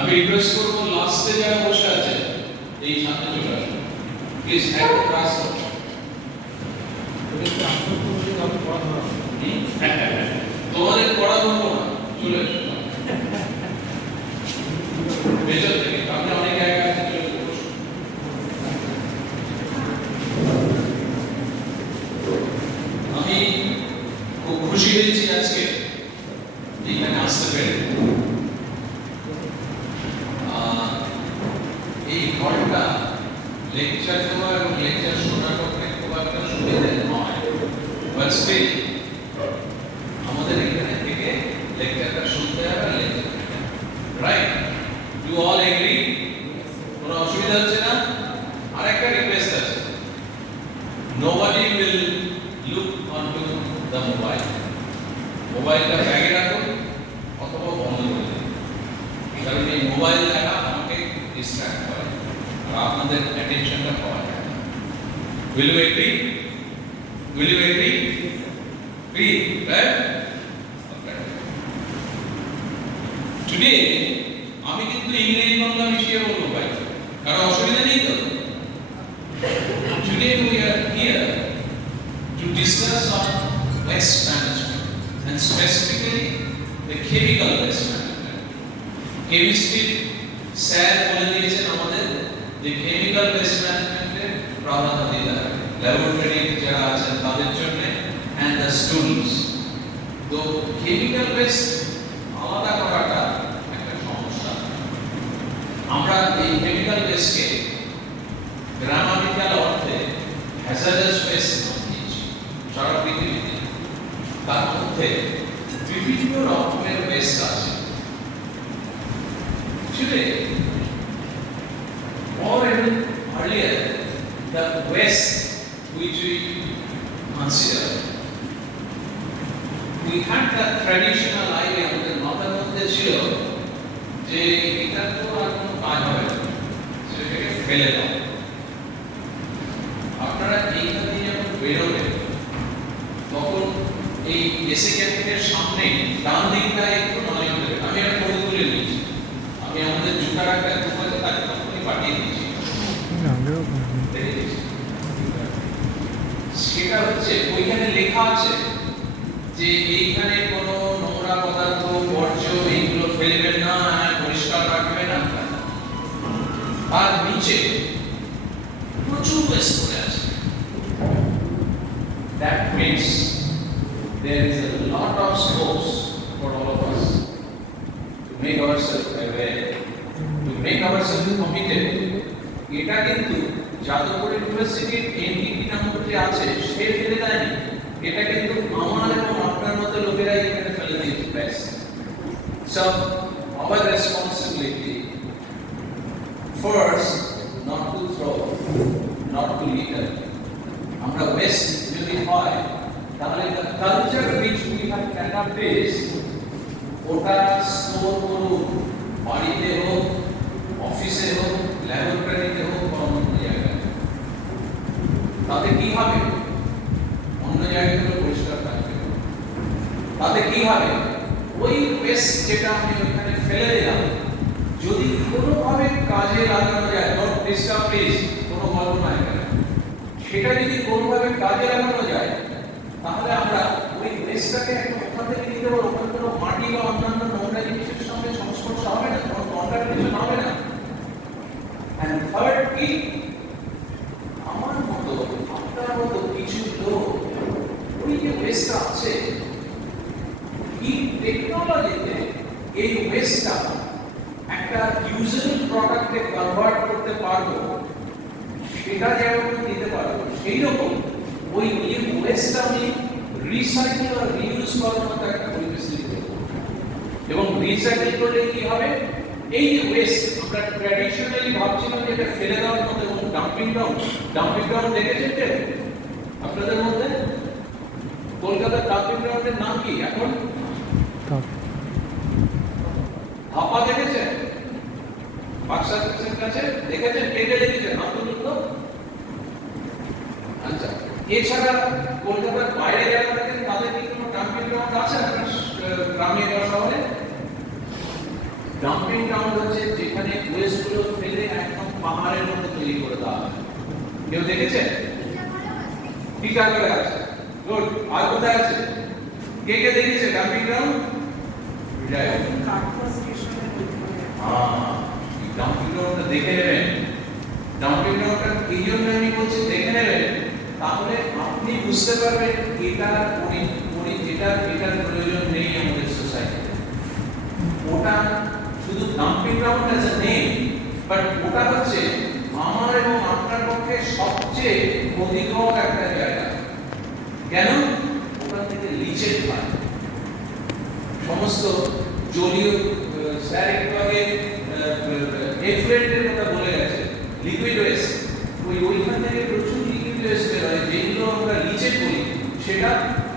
আমি রিকোয়েস্ট করব লাস্টে যারা বসে আছে এই সামনে চলে আসুন প্লিজ হ্যান্ড ক্লাস করুন তোমাদের পড়া ধরবো না চলে আসুন ভেতর থেকে আপনি অনেক জায়গায় আছে চলে বসুন আমি খুব খুশি হয়েছি আজকে এখানে আসতে পেরে এই ঘরটা লেকচার দেওয়া এবং লেকচার শোনার পক্ষে খুব একটা সুবিধা নয় বাট স্টিল আমাদের এখানে থেকে লেকচারটা শুনতে হবে lecture right you all agree কোনো অসুবিধা হচ্ছে না আর একটা রিকোয়েস্ট আছে nobody will look onto the মোবাইলটা ব্যাগে রাখুন অথবা বন্ধ করে দিন কারণ এই মোবাইল দেখা আমাকে ডিস্ট্রাক্ট করে আর আপনাদের অ্যাটেনশনটা পাওয়া যায় না will you agree agree right okay today আমি কিন্তু ইংরেজি বাংলা মিশিয়ে বলবো ভাই কারণ অসুবিধা নেই তো today we are here to discuss on waste management and specifically the chemical waste management chemistry sir বলে দিয়েছেন আমাদের যে কেমিক্যাল ওয়েস্ট ম্যানেজমেন্টে প্রাধান্য দিতে হবে ল্যাবরেটরি যারা আছেন তাদের জন্য এন্ড দ্য স্টুডেন্টস তো কেমিক্যাল ওয়েস্ট আলাদা করাটা একটা সমস্যা আমরা এই কেমিক্যাল ওয়েস্টকে গ্রামাটিক্যাল অর্থে হ্যাজার্ডাস ওয়েস্ট বলছি সারা পৃথিবীতে তার মধ্যে বিভিন্ন রকমের ওয়েস্ট আছে Today, or even earlier, the waste which we consider, we had the traditional idea that মাথার মধ্যে ছিল যে এটা তো আর কোনো কাজ হবে না সেটাকে ফেলে দাও আপনারা এইখান দিয়ে যখন বেরোবেন তখন এই এসি ক্যান্টিনের সামনে ডান দিকটা একটু নজর দেবেন আমি একটা ফটো তুলে নিয়েছি আমি আমাদের জুতার একটা দোকানে তাকে তখনই পাঠিয়ে দিয়েছি সেটা হচ্ছে ওইখানে লেখা আছে যে এইখানে কোনো নোংরা পদার্থ বর্জ্য এইগুলো ফেলবেন না পরিষ্কার রাখবেন না আর নিচে প্রচুর ওয়েস্ট করে আছে that means there is a lot of scopes for all of us to make ourselves aware, to make ourselves committed. এটা কিন্তু যাদবপুর ইউনিভার্সিটির এনডিপি নামক যে আছে সে ফেলে দেয়নি এটা কিন্তু আমার এবং আপনার মতো লোকেরাই এখানে ফেলে দিয়েছে ব্যাস so our responsibility first not to throw not to litter আমরা ওয়েস্ট যদি হয় তাহলে the culture which we have nowadays ওটা স্টোর করুন বাড়িতে হোক অফিসে হোক ল্যাবরেটরিতে হোক বা অন্য জায়গায় তাতে কি হবে অন্য জায়গাগুলো পরিষ্কার থাকবে তাতে কি হবে ওই ওয়েস্ট যেটা আমি ওখানে ফেলে দিলাম যদি কোনোভাবে কাজে লাগানো যায় ডোন্ট ডিস্টার্ব প্লিজ কোনো গল্প না এখানে সেটা যদি কোনোভাবে কাজে লাগানো যায় তাহলে আমরা ওই ওয়েস্টটাকে একটা ওখান থেকে নিতে পারবো ওখানে কোনো মাটি বা অন্যান্য নোংরা জিনিসের সঙ্গে সংস্পর্শ হবে না কোনো কন্টামিনেশন হবে না and third কি আমার মতো আপনার মতো কিছু লোক ওই যে ওয়েস্টটা আছে এই টেকনোলজিতে এই ওয়েস্টটা একটা ইউজেবল প্রোডাক্টে কনভার্ট করতে পারবো সেটা যেমন দিতে পারবো সেই রকম ওই ওয়েস্টটা আমি রিসাইকেল আর রিইউজ করার মতো একটা পরিবেশ তৈরি করবো এবং রিসাইকেল করলে কি হবে এই যে ওয়েস্ট আমরা ট্র্যাডিশনালি ভাবছিলাম যে এটা ফেলে দেওয়ার মতো এবং ডাম্পিং গ্রাউন্ড দেখেছেন যে আপনাদের মধ্যে কলকাতার ডাম্পিং গ্রাউন্ডের নাম কি এখন ধাপা দেখেছেন বাক্সার কাছে দেখেছেন কে দেখেছেন নাম তো লিখতো আচ্ছা এছাড়া কলকাতার বাইরে যারা থাকেন তাদের কি কোনো ডাম্পিং গ্রাউন্ড আছে আপনার গ্রামে বা শহরে ডাম্পিং গ্রাউন্ড হচ্ছে যেখানে ওয়েস্ট গুলো ফেলে একদম পাহাড়ের মতো তৈরি করে দেওয়া হয়। কেউ দেখেছে? টিটাগড়ে আছে। গুড। আর কোথায় আছে? কে কে দেখেছে ডাম্পিং গ্রাউন্ড? ডাম্পিং গ্রাউন্ডটা দেখে নেবেন। ডাম্পিং গ্রাউন্ডটা এই জন্য আমি বলছি দেখে নেবেন, তাহলে আপনি বুঝতে পারবেন এটার প্রয়োজন নেই আমাদের সোসাইটিতে। ওটা শুধু dumping ground as a name, but ওটা হচ্ছে আমার এবং আপনার পক্ষে সবচেয়ে ক্ষতিকর একটা জায়গা। কেন? ওখান থেকে লিচেট হয় সমস্ত জলীয়, স্যার একটু আগে এফ্লুয়েন্টের কথা বলে গেছে, লিকুইড ওয়েস্ট, ওইখান থেকে প্রচুর লিকুইড ওয়েস্ট বের হয়, যেগুলো আমরা লিচেট বলি, সেটা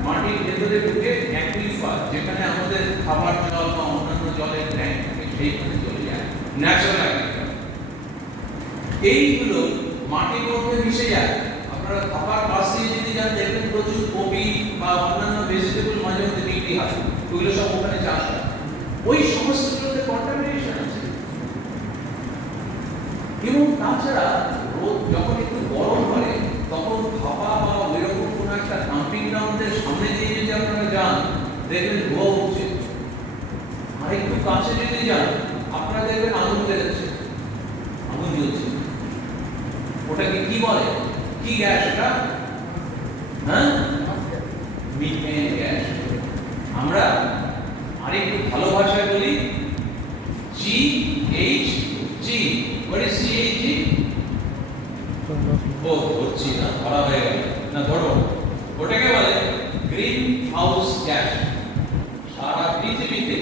মাটির ভেতরে ঢুকে অ্যাকুইফার, যেখানে আমাদের খাবার জল বা অন্যান্য জলের ট্যাঙ্ক থাকে সেইখানে চলে যায়, ন্যাচারাল অ্যাকুইফার। এইগুলো মাটির মধ্যে মিশে যায়। আপনারা খাবার পাশ দিয়ে যদি যান দেখবেন প্রচুর কপি বা অন্যান্য ভেজিটেবল মাঝে মধ্যে বিক্রি হয়, ওইগুলো সব ওখানে চাষ হয়। ওই সমস্তগুলোতে কন্টামিনেশন আছে। এবং তাছাড়া রোদ যখন একটু গরম হয় তখন খাওয়া বা ওইরকম কোনো একটা ডাম্পিং গ্রাউন্ডের সামনে দিয়ে যদি আপনারা যান দেখবেন ধোঁয়া উঠছে। আর একটু কাছে যদি যান আপনারা দেখবেন আগুন বেরোচ্ছে, আগুন জ্বলছে। ওটাকে কি বলে? কি গ্যাস ওটা? হ্যাঁ, মিথেন গ্যাস। আমরা আরেকটু ভালো ভাষায় বলি GHG। What is GHG? ধরছি না, ধরা হয়ে গেল না, ধরো। ওটাকে বলে গ্রিন হাউস গ্যাস। সারা পৃথিবীতে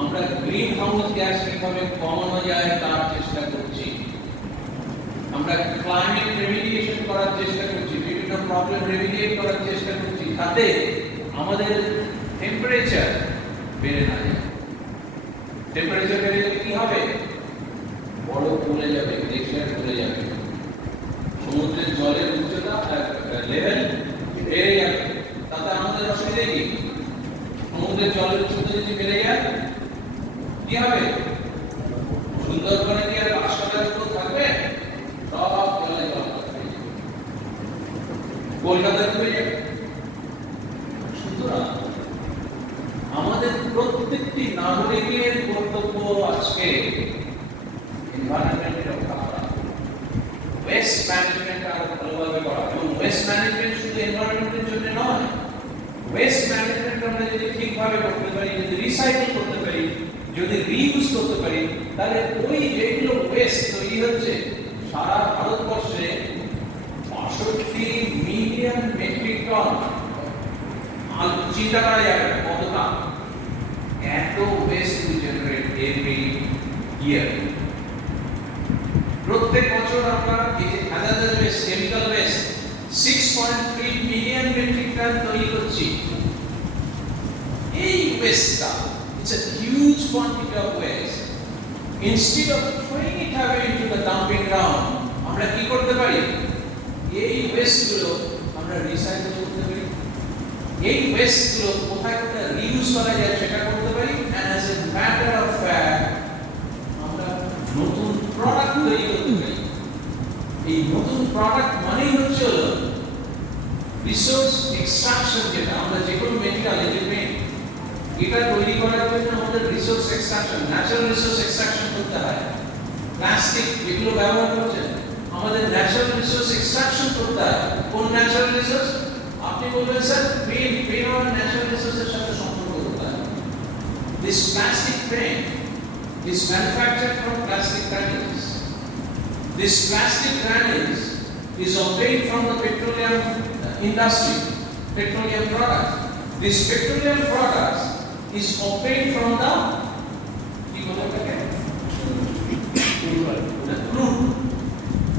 আমরা গ্রিন হাউস গ্যাস কিভাবে কমানো যায় তার চেষ্টা করছি। আমরা ক্লাইমেট রেমিডিয়েশন করার চেষ্টা করছি, বিভিন্ন প্রবলেম রেমিডিয়েট করার চেষ্টা করছি, তাতে আমাদের টেম্পারেচার বেড়ে না যায়। টেম্পারেচার বেড়ে গেলে কি হবে? বরফ গলে যাবে, গ্লেশিয়ার গলে যাবে, সমুদ্রের জলের উচ্চতা লেভেল বেড়ে যাবে। তাতে আমাদের অসুবিধা কি? সমুদ্রের জলের উচ্চতা যদি বেড়ে যায় কি হবে? সুন্দরবনে কি আর গাছপালার উপর থাকবে? সব জলে জল থাকবে, কলকাতা ডুবে যাবে। সুতরাং আমাদের প্রত্যেকটি নাগরিকের কর্তব্য আজকে এনভায়রনমেন্ট রক্ষা করা, ওয়েস্ট ম্যানেজমেন্ট আরো ভালোভাবে করা। এবং ওয়েস্ট ম্যানেজমেন্ট শুধু এনভায়রনমেন্টের জন্য নয়, ওয়েস্ট ম্যানেজমেন্ট আমরা যদি ঠিকভাবে করতে পারি, যদি রিসাইকেল করতে পারি, যদি রিইউজ করতে পারি, তাহলে ওই যেগুলো ওয়েস্ট তৈরি হচ্ছে সারা ভারতবর্ষে ৬৫ মিলিয়ন মেট্রিক টন, চিন্তা করা যাবে কতটা এত waste we generate every year. প্রত্যেক বছর আমরা এই যে hazardous waste, chemical waste 6.3 million metric ton তৈরি করছি। এই ওয়েস্টটা, it's a huge quantity of waste. Instead of throwing it away into the dumping ground, আমরা কি করতে পারি? এই ওয়েস্ট গুলো আমরা রিসাইকেল করতে পারি, এই ওয়েস্ট গুলো কোথায় কোথায় রিইউজ করা যায় সেটা করতে পারি। and as a matter of fact আমরা নতুন প্রোডাক্ট তৈরি করতে পারি। এই নতুন প্রোডাক্ট মানেই হচ্ছে রিসোর্স এক্সট্রাকশন, যেটা আমরা যে কোনো মেটেরিয়াল, এই যে পেইন্ট, এটা তৈরি করার জন্য আমাদের resource extraction, natural resource extraction করতে হয়। প্লাস্টিক যেগুলো ব্যবহার করছেন আমাদের ন্যাচারাল রিসোর্স এক্সট্রাকশন করতে হয়। কোন ন্যাচারাল রিসোর্স? আপনি বলবেন স্যার পেইন্ট, পেইন্ট আর ন্যাচারাল রিসোর্সের সাথে সম্পর্ক কোথায়? This plastic paint is manufactured from plastic granules. This plastic granules is obtained from the petroleum industry, petroleum products. This petroleum products is obtained from the crude oil.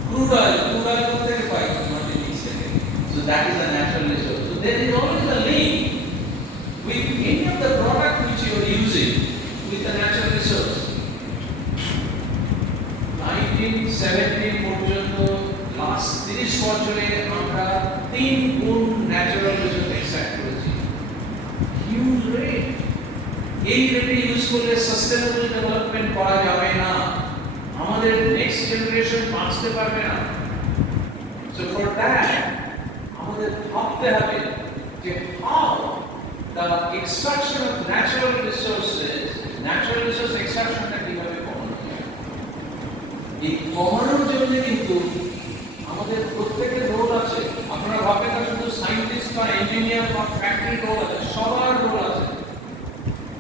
Crude oil থেকে পাই মাটির নিচ থেকে। So that is a natural resource. So there is always a link with any of the product which you are using with the natural resource. 1917 পর্যন্ত লাস্ট 30 বছরে আমরা 3 গুণ natural resource extract করেছি। Huge rate. এই রেটে ইউজ করলে সাস্টেনেবল ডেভেলপমেন্ট করা যাবে না, আমাদের নেক্সট জেনারেশন বাঁচতে পারবে না। সো ফর দ্যাট আমাদের ভাবতে হবে যে how the extraction of natural resource এক্সট্রাকশনটা কিভাবে কমানো যায়। এই কমানোর জন্য কিন্তু আমাদের প্রত্যেকের রোল আছে। আপনারা ভাবেন না শুধু সায়েন্টিস্ট বা ইঞ্জিনিয়ার বা ফ্যাক্টরি রোল আছে, সবার রোল আছে।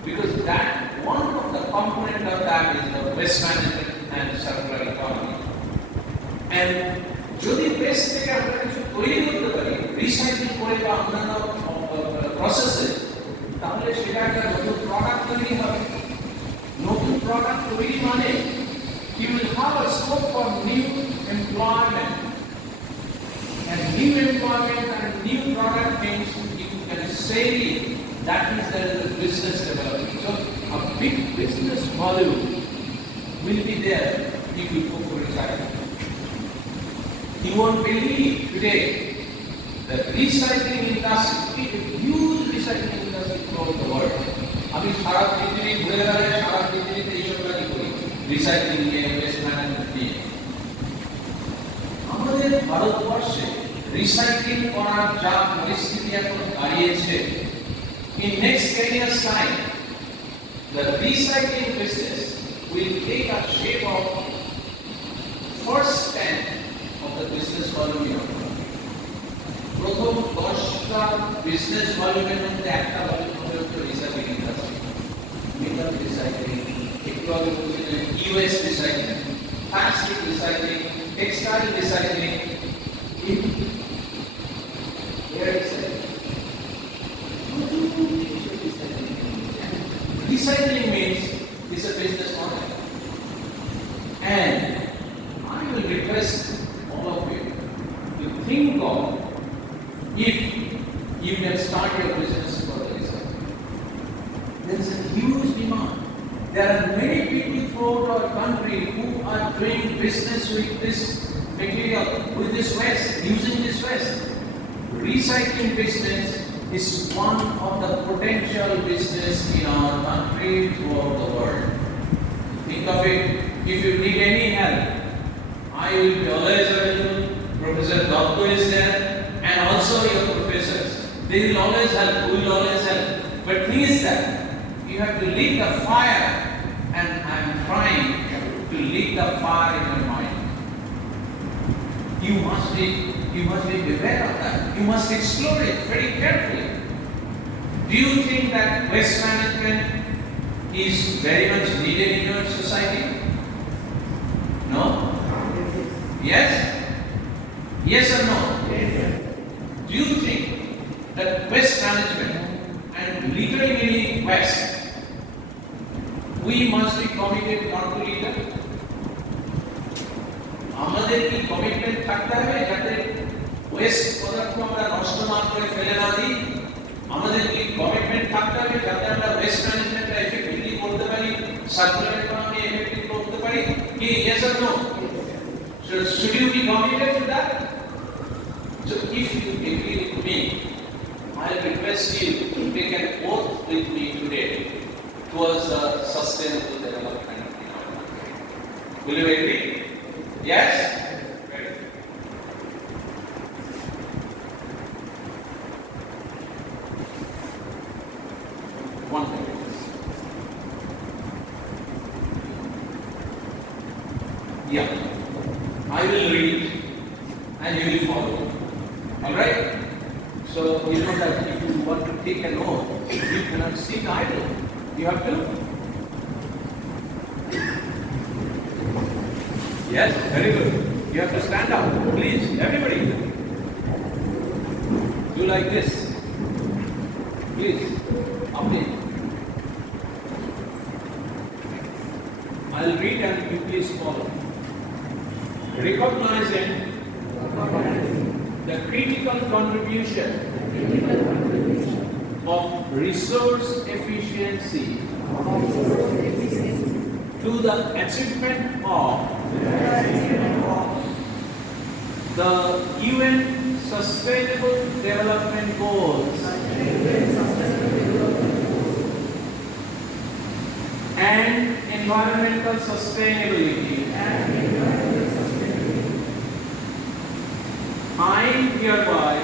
Because that one of the component of that is the waste management and circular economy. And যদি waste থেকে আমরা কিছু তৈরি করতে পারি রিসাইকেল করে বা অন্যান্য প্রসেসে, তাহলে সেটা একটা নতুন প্রোডাক্ট তৈরি হবে। নতুন প্রোডাক্ট তৈরি মানে you will have a scope for new employment. And new employment and new product means you can say that is the business development. So a big business volume will be there if you go for recycling. You won't believe today the recycling industry, a huge recycling industry throughout the world. আমি সারা পৃথিবী ঘুরে গেলে সারা পৃথিবীতে এইসব কাজই করি, রিসাইক্লিং নিয়ে, waste management নিয়ে। আমাদের ভারতবর্ষে রিসাইক্লিং করার যা পরিস্থিতি এখন দাঁড়িয়েছে, in next 10 years time the recycling business will take a shape of first 10 of the business volume. প্রথম 10টা বিজনেস ভলিউমের মধ্যে একটা ভলিউম হবে রিসাইক্লিং ইন্ডাস্ট্রি, মেটাল রিসাইক্লিং, একটু আগে বলছিলেন US recycling, plastic recycling, textile recycling, air recycling. Recycling means it's a business model, and I will request all of you to think of if you can start your business for the recycling. There is a huge demand. There are many people throughout our country who are doing business with this material, with this waste, using this waste. Recycling business is one of the potential business in our country throughout the world. Think of it. If you need any help, I will be always available. Professor Jadavpur is there, and also your professors. They will always help. We will always help. But thing is that you have to lit the fire, and I am trying to lit the fire in your mind. You must be aware of that. You must explore it very carefully. Do you think that waste management is very much needed in your society? No? Yes? Yes or no? Yes. Do you think that waste management and littering any waste, we must be committed not to litter? আমাদের কি কমিটমেন্ট থাকতে হবে যাতে ওয়েস্ট পদার্থ আমরা নষ্ট না করে ফেলে না দিই? আমাদের কি কমিটমেন্ট থাকতে হবে যাতে আমরা ওয়েস্ট ম্যানেজমেন্টটা এফেক্টিভলি করতে পারি, সার্কুলার ইকোনমি এফেক্টিভ করতে পারি? কি yes or no? Should you be committed to that? So if you agree with me, I request you to take an oath with me today towards the sustainable development of the country. Will you agree? Yes? Very good. One minute. Yeah. I will read and you will follow. Alright? So you know that if you want to take an oath, you cannot sit idle. You have to. Yes, very good. You have to stand up. Please, everybody. Do like this. Please. Update. I'll read and you please follow. Recognizing the critical contribution of resource efficiency to the achievement of the UN Sustainable Development Goals. and environmental sustainability. I hereby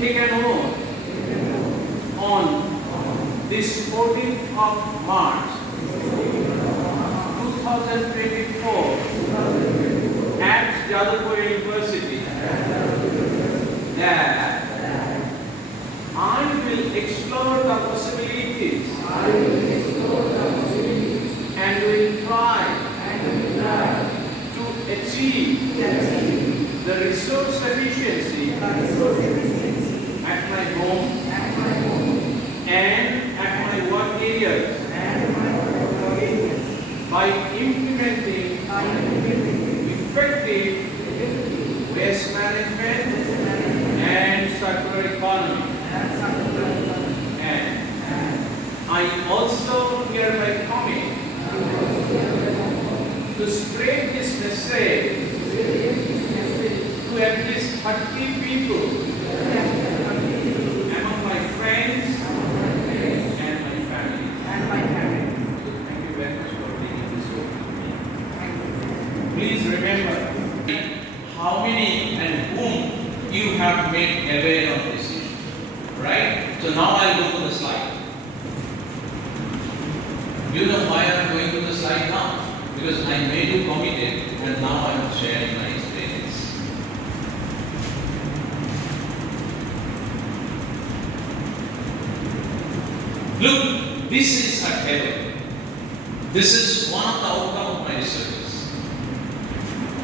take an oath on this 14th of March 2024 at Jadavpur University that I will explore the possibilities and will try to achieve the resource efficiency at my home and at my work areas by implementing effective waste management and circular economy. And I also hereby commit to spread this message to at least 30 people among my friends and my family. Thank you very much for taking this work. Please remember how many and whom you have made aware of this issue. Right? So now I'll go to the slide. You know why I'm going to the slide now? Because I made you committed and now I'm sharing my experience. Look, this is a table. This is one of the outcomes of my researches.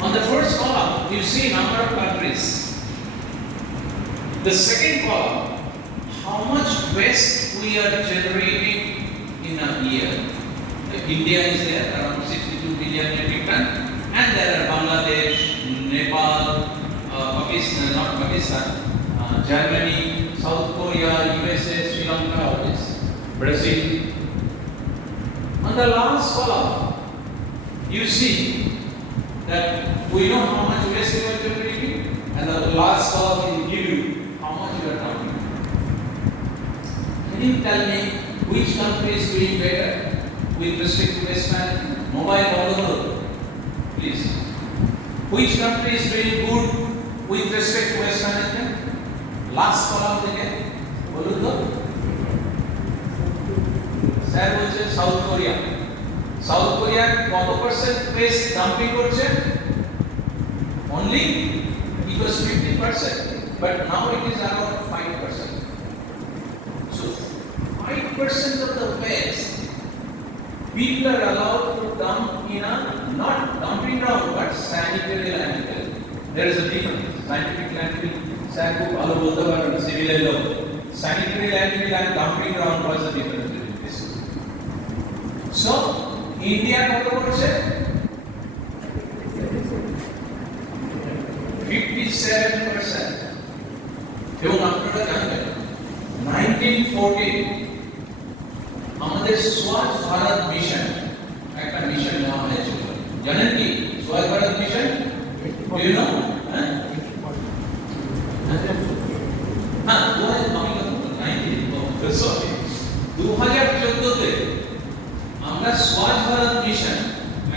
On the first column, you see number of countries. The second column, how much waste we are generating in a year. India is there, around 62 billion metric ton, and there are Bangladesh, Nepal, Germany, South Korea, USA, Sri Lanka, Brazil. On the last column, you see that we know how much waste we are generating, and the last column will give you how much you are dumping. Can you tell me which country is doing better with respect to waste management? Mobile order, please. Which country is doing good with respect to waste management? Last column again. Bolun to. Sir বলছে South Korea. South Korea কত % waste dumping করছে? Only it was 50%, but now it is around 5%. So 5% of the waste people are allowed to dump in a not dumping ground but sanitary landfill. There is a difference. Scientific landfill, civil law. Sanitary landfill and dumping ground was the difference between this. So India কত করছে? 57%. এবং আপনারা জানবেন 1914 আমাদের স্বচ্ছ ভারত মিশন একটা মিশন নেওয়া হয়েছিল। জানেন কি স্বচ্ছ Bharat mission? Do you know? হ্যাঁ 2014 আমরা স্বচ্ছ ভারত মিশন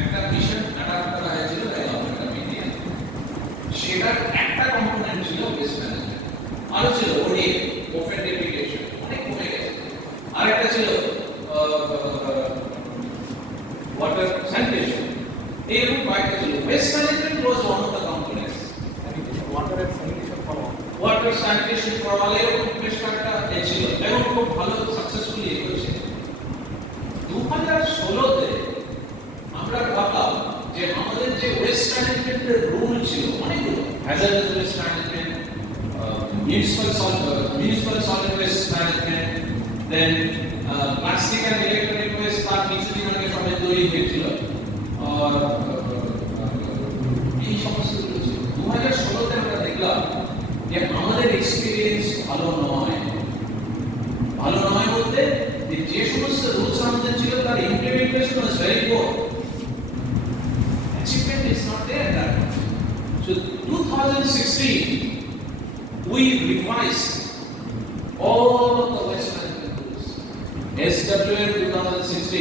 একটা মিশন অ্যাডাপ্ট করা হয়েছিল গভর্নমেন্ট অফ ইন্ডিয়া। সেটার একটা কম্পোনেন্ট ছিল ওয়েস্ট ম্যানেজমেন্ট, আরো ছিল ওডিএ, ওপেন ডেফিকেশন, অনেক কমে গেছে। আরেকটা ছিল water sanitation. এরকম কয়েকটা ছিল। Waste management was one of the components. Water sanitation for all এরকম বেশ কয়েকটা ছিল এবং খুব ভালো সাকসেসফুলি এগোচ্ছে। 2016 আমরা ভাবলাম যে আমাদের যে ওয়েস্ট ম্যানেজমেন্টের রুল ছিল অনেকগুলো, hazardous waste management, municipal solid waste management, then plastic and electronic waste তার কিছুদিন আগে সবাই তৈরি হয়েছিল আর এই সমস্যাগুলো ছিল। 2016 আমরা দেখলাম যে আমাদের এক্সপিরিয়েন্স ভালো নয় বলতে যে সমস্ত রুলস আমাদের ছিল তার implementation was very poor, achievement is not there that much. So 2016 we revised all of the waste management rules. SWM 2016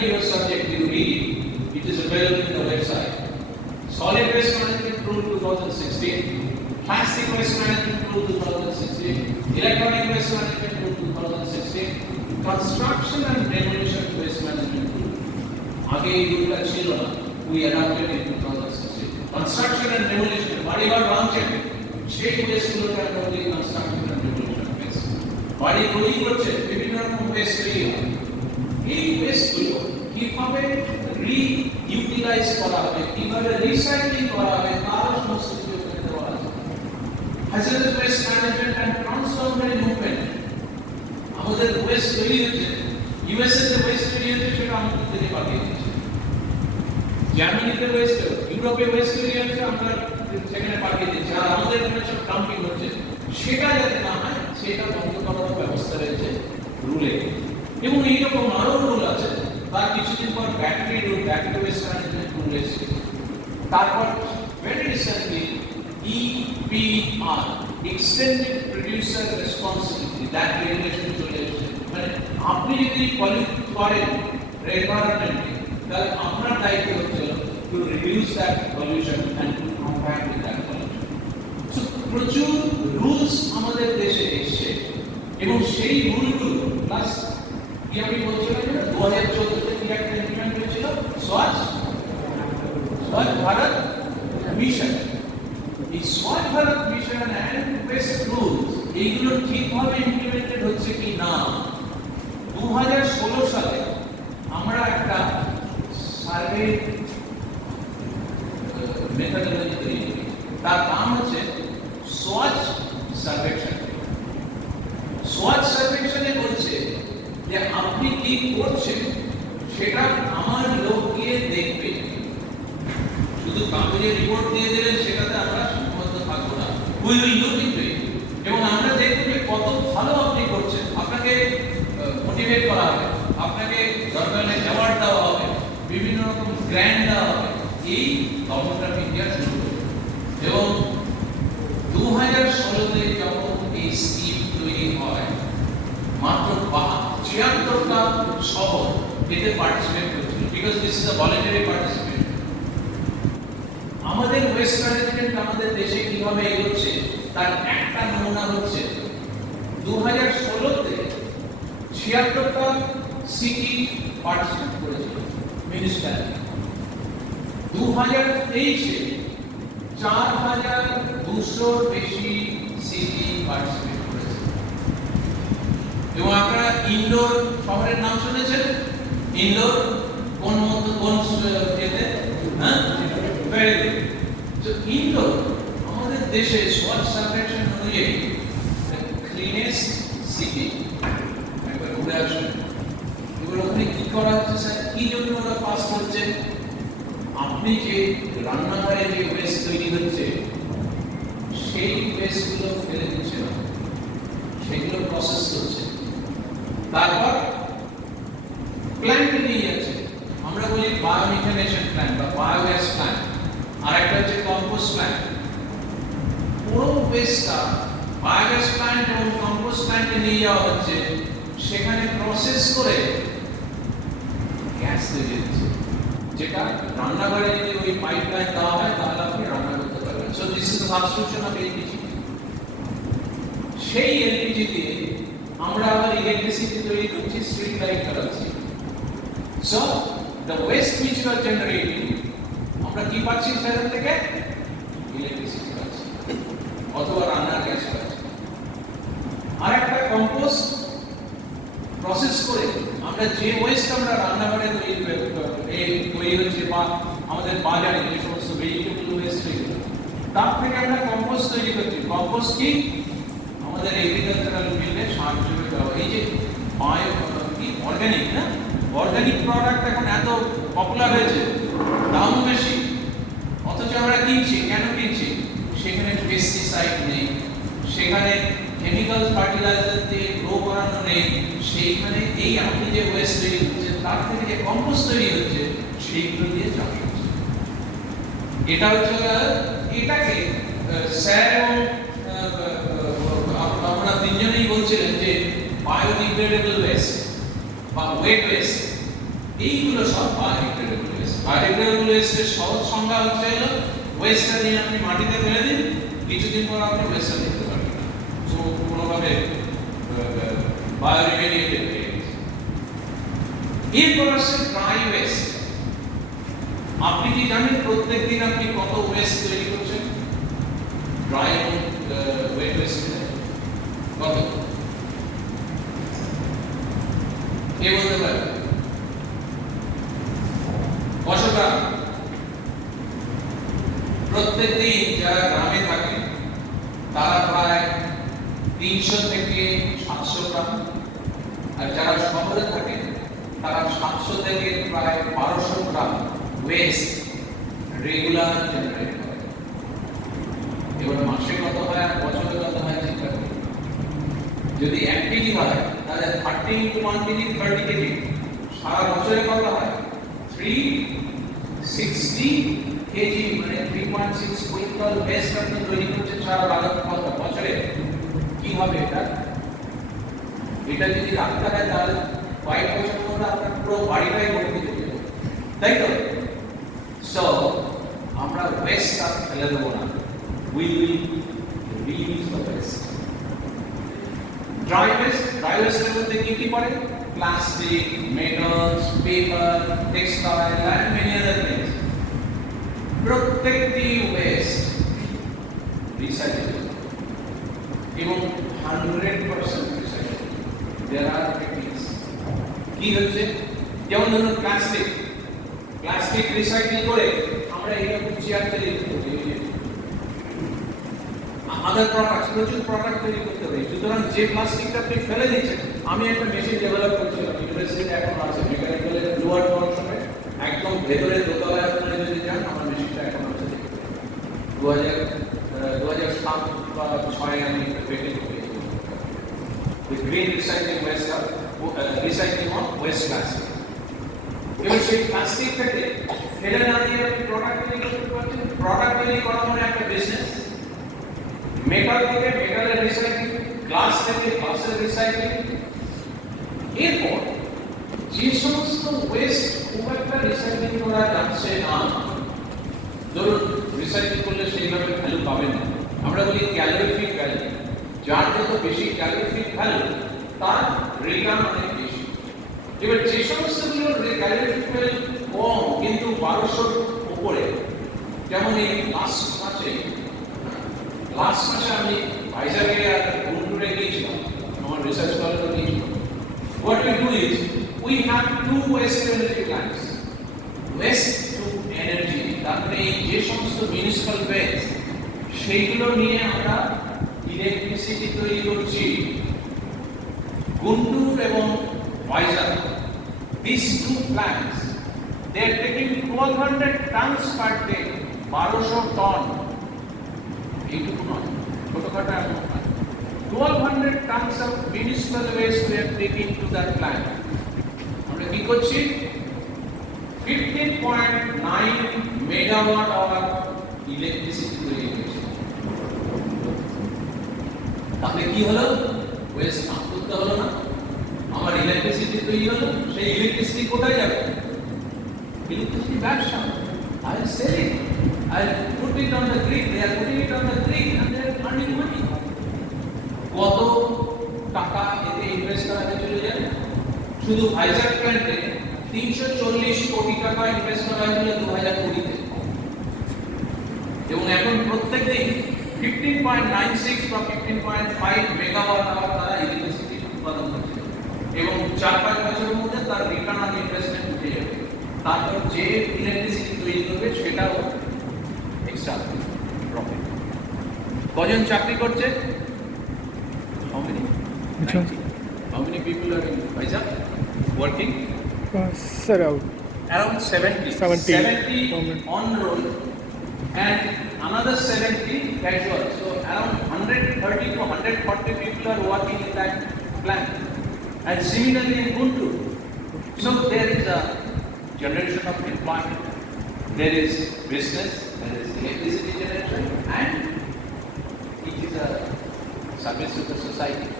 be your subject, you read it. It is available in the website. Solid waste management rule 2016, plastic waste management rule 2016, electronic waste management rule 2016, construction and demolition waste management rule. আগে এই রুলটা ছিল না, we adopted in 2016. Construction and demolition, বাড়ি ঘর ভাঙছে, সেই ওয়েস্ট গুলোকে আমরা বলি কনস্ট্রাকশন এন্ড ডেমোলিশন ওয়েস্ট। বাড়ি তৈরি করছে, বিভিন্ন রকম ওয়েস্ট তৈরি হয়। এই ওয়েস্ট গুলো কিভাবে রিইউটিলাইজ করা হবে, কিভাবে রিসাইক্লিং করা হবে, তার সমস্ত কিছু এখানে দেওয়া আছে। Hazardous waste management and transboundary movement, আমাদের ওয়েস্ট তৈরি হচ্ছে, ইউএসএ তে ওয়েস্ট তৈরি হচ্ছে, সেটা আমাদের থেকে পাঠিয়ে দিচ্ছে। জার্মানিতে ওয়েস্ট, ইউরোপে ওয়েস্ট তৈরি হচ্ছে, আমরা সেখানে পাঠিয়ে দিচ্ছি। আর আমাদের এখানে সব ডাম্পিং হচ্ছে, সেটা যাতে না হয় সেটা বন্ধ করার ব্যবস্থা রয়েছে রুলে। এবং এইরকম আরো রুল আছে। তার কিছুদিন পর battery rule, battery waste management rule এসেছে। তারপর very recently EPR, extended producer responsibility, that regulation চলে এসেছে। মানে আপনি যদি পলিউট করেন এনভায়রনমেন্টকে, তাহলে আপনার দায়িত্ব হচ্ছে to reduce that pollution and to combat with that pollution. So প্রচুর রুলস আমাদের দেশে এসেছে এবং সেই রুলগুলো প্লাস কি আমি বলছিলাম যে 2014 তে একটা ইমপ্লিমেন্ট হয়েছিল স্বচ্ছ ভারত মিশন। এই স্বচ্ছ Bharat mission and waste rules এইগুলো ঠিকভাবে ইমপ্লিমেন্টেড হচ্ছে কি না। 2016 সালে আমরা একটা সার্ভে মেথডোলজি তৈরি করি, তার নাম হচ্ছে স্বচ্ছ সার্ভেক্ষণ। স্বচ্ছ সার্ভেক্ষণে বলছে যে আপনি কি করছেন সেটা আমার লোক গিয়ে দেখবে। শুধু কাগজে রিপোর্ট দিয়ে দিলেন সেটাতে আমরা সীমাবদ্ধ থাকবো না, উই উইল লুক ইনটু ইট। এবং আমরা দেখব যে কত ভালো আপনি করছেন, আপনাকে মোটিভেট করা হবে, আপনাকে দরকার হলে অ্যাওয়ার্ড দেওয়া হবে, বিভিন্ন রকম গ্র্যান্ড দেওয়া হবে। এই গভর্নমেন্ট অফ ইন্ডিয়া শুরু করে। এবং 2016 তে যখন এই স্কিম তৈরি হয়, মাত্র 76টা শহর এতে পার্টিসিপেট করেছিল, because this is a voluntary participation. আমাদের ওয়েস্ট ম্যানেজমেন্ট আমাদের দেশে কিভাবে এগোচ্ছে তার একটা নমুনা হচ্ছে 2016 তে 76টা সিটি পার্টিসিপেট করেছিল মিউনিসিপ্যালিটি। 2023 এ 4200 বেশি সিটি পার্টিসিপেট করেছে। এবং আপনারা ইন্দোর শহরের নাম শুনেছেন? ইন্দোর কোন এতে? হ্যাঁ, ভেরি গুড। তো ইন্দোর আমাদের দেশে স্বচ্ছ সার্ভেক্ষণ অনুযায়ী ক্লিনেস্ট সিটি। একবার ঘুরে আসুন। এগুলো ওখানে কি করা হচ্ছে স্যার, কি জন্য ওরা পাস করছে? আপনি যে রান্নাঘরে যে ওয়েস্ট তৈরি হচ্ছে সেই ওয়েস্টগুলো ফেলে দিচ্ছে না, সেগুলো প্রসেস হচ্ছে, তারপর প্ল্যান্টে নিয়ে যাচ্ছে। আমরা বলি বায়োমিথেনেশন প্ল্যান্ট বা বায়োগ্যাস প্ল্যান্ট, আর একটা হচ্ছে কম্পোস্ট প্ল্যান্ট। পুরো ওয়েস্টটা বায়োগ্যাস প্ল্যান্ট এবং কম্পোস্ট প্ল্যান্টে নিয়ে যাওয়া হচ্ছে, সেখানে প্রসেস করে গ্যাস তৈরি হচ্ছে, যেটা রান্নাঘরে যদি ওই পাইপলাইন দেওয়া হয় তাহলে আপনি রান্না করতে পারবেন। So this is the substitution of LPG. সেই এলপিজি দিয়ে আমরা আবার ইলেকট্রিসিটি তৈরি করছি, স্ট্রিট লাইট জ্বালাচ্ছি। So the waste which you are generating, আমরা কি পাচ্ছি সেখান থেকে? ইলেকট্রিসিটি পাচ্ছি অথবা রান্নার গ্যাস পাচ্ছি। আর একটা কম্পোস্ট প্রসেস করে আমরা যে ওয়েস্ট আমরা রান্নাঘরে তৈরি হচ্ছে বা আমাদের বাজারে যে সমস্ত ভেজিটেবল ওয়েস্ট এগুলো, তার থেকে আমরা কম্পোস্ট তৈরি করছি। কম্পোস্ট কি? আমাদের এগ্রিকালচারাল ফিল্ডে সার হিসেবে দেওয়া। এই যে বায়ো কি অর্গানিক, না অর্গানিক প্রোডাক্ট এখন এত পপুলার হয়েছে, দাম বেশি, অথচ আমরা কিনছি। কেন কিনছি? সেখানে পেস্টিসাইড নেই, সেখানে কেমিক্যাল ফার্টিলাইজার দিয়ে গ্রো করানো নেই, সেইখানে এই আপনি যে ওয়েস্ট তৈরি হচ্ছে তার থেকে যে কম্পোস্ট তৈরি হচ্ছে সেইগুলো দিয়ে চাষ হচ্ছে। এটা হচ্ছে এটাকে স্যার এবং আমরা তিনজনেই বলছিলেন যে বায়োডিগ্রেডেবল ওয়েস্ট বা ওয়েট ওয়েস্ট। এইগুলো সব বায়োডিগ্রেডেবল ওয়েস্ট। বায়োডিগ্রেডেবল ওয়েস্টের সহজ সংজ্ঞা হচ্ছে হলো ওয়েস্টটা নিয়ে আপনি মাটিতে ফেলে দিন, কিছুদিন পর আপনি ওয়েস্টটা দেখতে পারবেন না, কোনোভাবে বায়োরিমেডিয়েটেড হয়ে গেছে। এরপর আসছে ড্রাই ওয়েস্ট। আপনি কি জানেন প্রত্যেক দিন আপনি কত ওয়েস্ট তৈরি করছেন? ড্রাই ওয়েট ওয়েস্ট কত কে বলতে পারে? 500 গ্রাম। প্রত্যেক দিন যারা গ্রামে থাকে তারা প্রায় 300 থেকে 700 গ্রাম, আর যারা শহরে থাকে তারা 700 থেকে প্রায় 1200 গ্রাম ওয়েস্ট রেগুলার জেনারেট করে। এবার মাসে কত হয় আর বছরে কত হয় চিন্তা করুন। যদি 1 কেজি হয় তাহলে 30 into 1 কেজি 30 কেজি, সারা বছরে কত হয়? 360 কেজি, মানে 3.6 কুইন্টাল ওয়েস্ট আপনি তৈরি করছেন সারা বছরে। কি হবে এটা? এটা যদি রাখতে হয় তাহলে কয়েক বছর পর আপনার পুরো বাড়িটাই ভর্তি হয়ে যাবে, তাই তো? সো আমরা ওয়েস্ট আর ফেলে দেবো না, we will reuse the waste. Dry waste এর মধ্যে কি কি পড়ে? Plastic, metals, paper, textile and many other things. প্রত্যেকটি ওয়েস্ট রিসাইকেল এবং 100% রিসাইকেল। There are techniques. কি হচ্ছে? যেমন ধরুন প্লাস্টিক রিসাইকেল করে আমরা এইরকম চেয়ার তৈরি করতে পারি, আদার প্রোডাক্টস, প্রচুর প্রোডাক্ট তৈরি করতে পারি। সুতরাং যে প্লাস্টিকটা আপনি ফেলে দিচ্ছেন, আমি একটা মেশিন ডেভেলপ করছিলাম ইউনিভার্সিটিতে, এখন আছে মেকানিক্যালের লোয়ার প্রোডাকশনে, একদম ভেতরে দোতলায় আপনারা যদি যান, আমার মেশিনটা এখন আছে 2007 বা 6 আমি পেটেন্ট করেছি with green recycling West recycling of West plastic. এবার সেই প্লাস্টিকটাকে ফেলে না দিয়ে আপনি প্রোডাক্ট তৈরি করতে পারছেন। প্রোডাক্ট তৈরি করা মানে একটা বিজনেস। মেটাল থেকে মেটালের রিসাইক্লিং, গ্লাস থেকে গ্লাসের রিসাইক্লিং। এরপর যে সমস্ত ওয়েস্ট খুব একটা রিসাইক্লিং করা যাচ্ছে না, ধরুন রিসাইক্লিং করলে সেইভাবে ভ্যালু পাবেন না, আমরা বলি ক্যালোরিফিক ভ্যালু। যার যত বেশি ক্যালোরিফিক ভ্যালু তার রিটার্ন অনেক বেশি। এবার যে সমস্তগুলোর ক্যালোরিফিক ভ্যালু কম কিন্তু 1200 উপরে, যেমন এই লাস্ট মাসে আমি ভাইজাগে আর গুন্টুরে গিয়েছিলাম, আমার রিসার্চ কলেজে গিয়েছিলাম। What we do is we have 2 waste to energy plants. Waste to energy, তারপরে যে সমস্ত মিউনিসিপাল ওয়েস্ট সেইগুলো নিয়ে আমরা ইলেকট্রিসিটি তৈরি করছি। গুন্টুর এবং ভাইজাগ, these 2 plants, they are taking 1200 tons per day, 1200 ton. এইটুকু নয়, ছোটখাটো এমন নয়, 1200 tons of municipal waste we are taking to that plant. আমরা কি করছি? 15.9 মেগাওয়াট আওয়ার ইলেকট্রিসিটি তৈরি করছি। তাহলে কি হলো? ওয়েস্ট না করতে হলো না, আমার ইলেকট্রিসিটি তৈরি হলো। সেই ইলেকট্রিসিটি কোথায় যাবে? ইলেকট্রিসিটি ব্যবসা। I'll sell it, I'll put it on the grid, they are putting it on the grid and they are earning money. কত টাকা এতে ইনভেস্ট করা চলে যায়? শুধু ভাইজাগ প্ল্যান্টে 340 কোটি টাকা ইনভেস্ট করা হয়েছিল 2020 তে, এবং এখন প্রত্যেক দিন 15.96 বা 15.5 মেগাওয়াট আওয়ার তারা ইলেকট্রিসিটি উৎপাদন করছে, এবং 4-5 বছরের মধ্যে তার রিটার্ন অন ইনভেস্টমেন্ট উঠে যাবে। তারপর যে ইলেকট্রিসিটি তৈরি করবে সেটাও এক্সট্রা প্রফিট। কজন চাকরি করছে? How many? How many people are in Vizag working? Sir, Around 70 on roll and another 70 casual. So around 130 to 140 people are working in that plant. And similarly in Guntur. So there is a generation of employment, there is business, there is electricity generation, and it is a service to the society.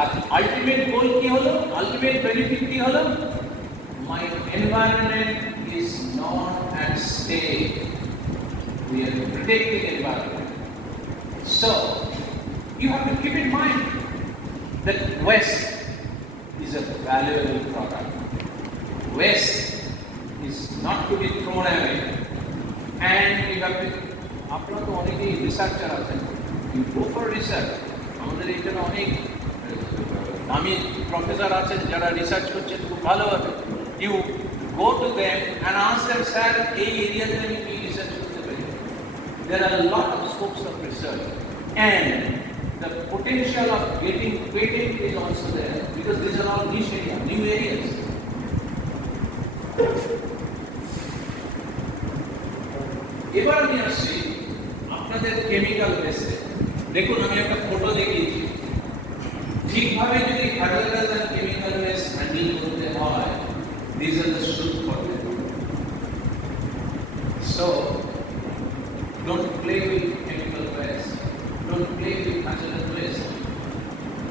আর ultimate goal কি হলো? Ultimate benefit কি হলো? environment is not at stake. We are protecting environment. So, you have to keep in mind that waste is a valuable product. Waste is not to be thrown away. And you have to, আপনারা তো অনেকেই রিসার্চার আছেন, you go for research. আমাদের এখানে অনেক দামি প্রফেসর আছেন যারা রিসার্চ করছেন খুব ভালোভাবে। You go to them and ask them, sir এই এরিয়াতে আমি কি রিসার্চ করতে পারি? There are a lot of scopes of research and the potential of getting patent is also there because these are all niche areas, new areas. এবার আমি আসছি আপনাদের কেমিক্যাল ওয়েস্টে। দেখুন আমি একটা ফটো দেখিয়েছি। ঠিকভাবে যদি hazardous and chemical waste handle করতে হয়, these are the should for them. So don't play with chemical waste. Don't play with hazardous waste.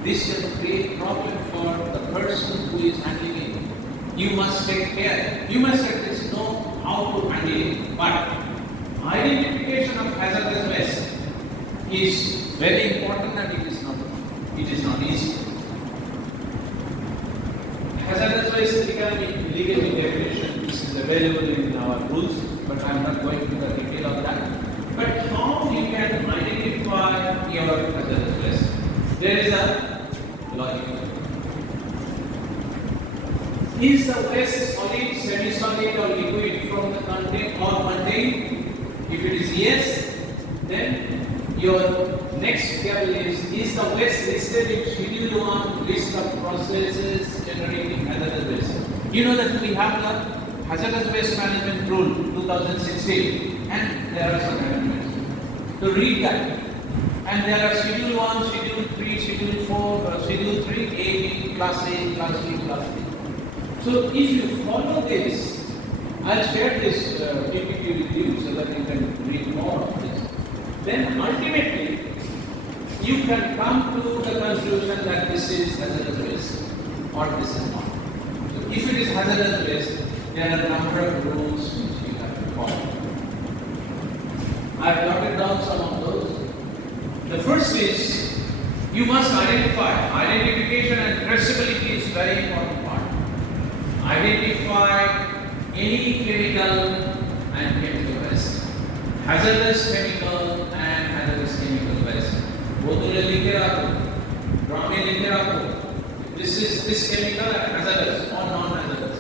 This can create problem for the person who is handling it. You must take care. You must at least know how to handle it. But identification of hazardous waste is very important and it is not easy. Hazardous waste legally definition is available in our rules, but I am not going into the detail of that. But how you can identify your hazardous waste? There is a logic. Is the waste solid, semi-solid or liquid from the content or contained? If it is yes, then your next step is the waste listed in Schedule 1 list of processes generating hazardous waste? You know that we have the Hazardous Waste Management Rule 2016 and there are some amendments. So read that. And there are Schedule 1, Schedule 3, Schedule 4, Schedule 3, A, B, Class A, Class B, Class B. So if you follow this, I'll share this PPT with you so that you can read more of this. Then ultimately, you can come to the conclusion that this is hazardous waste or this is not. So if it is hazardous waste, there are a number of rules which you have to follow. I've jotted down some of those. The first is you must identify. Identification and traceability is very important part. Identify any chemical and chemical waste. Hazardous chemical and hazardous chemical waste. Bottle likhe rakho, drum likhe rakho. This chemical and hazardous or non-hazardous.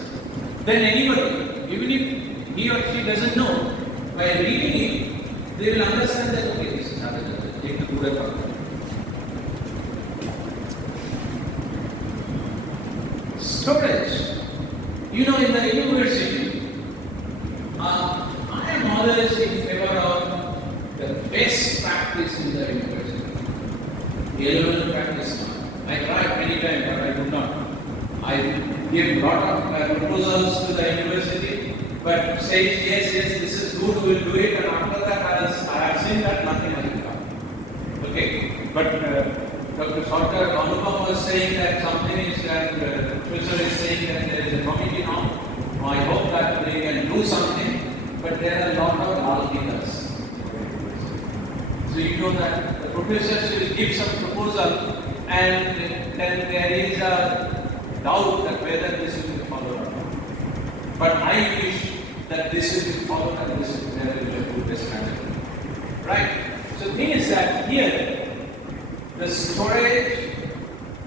Then anybody, even if he or she doesn't know, by reading it, they will understand that okay, this is hazardous. Take the good part. Storage. You know, in the university, I am always in favor of the best practice in the university. The elemental practice. I tried many times, but I could not. I give a lot of proposals to the university, but says yes, this is good, we will do it, and after that I have seen that nothing has come. Okay, but Dr. Sarkar Anupam was saying that something is that the professor is saying that there is a committee now. I hope that they can do something, but there are a lot of lawmakers. So you know that the professors will give some proposal, and then there is a doubt that whether this will be followed or not. But I wish that this will be followed and this will be a good management. Right? So the thing is that here, the storage,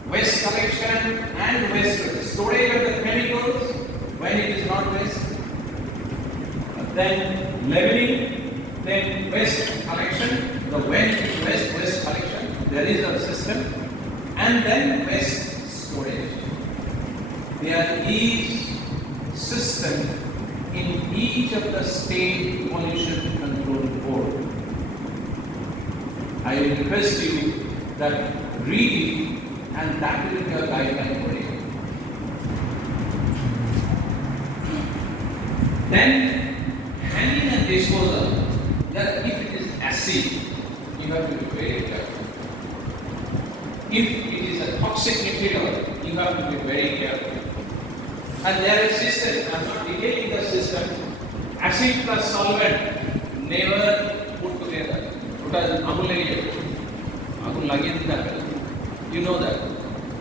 waste collection and waste storage of the chemicals when it is not waste, then leveling, then waste collection, the when it is waste collection, there is a system, and then waste storage. There is system in each of the state pollution control board. I will request you that read it and that will be a guideline for you. Then handling and disposal, that if it is acid, you have to be very careful. If it is a toxic material, you have to be very careful. And there is system. I am not detailing the system. Acid plus solvent never put together. You know that.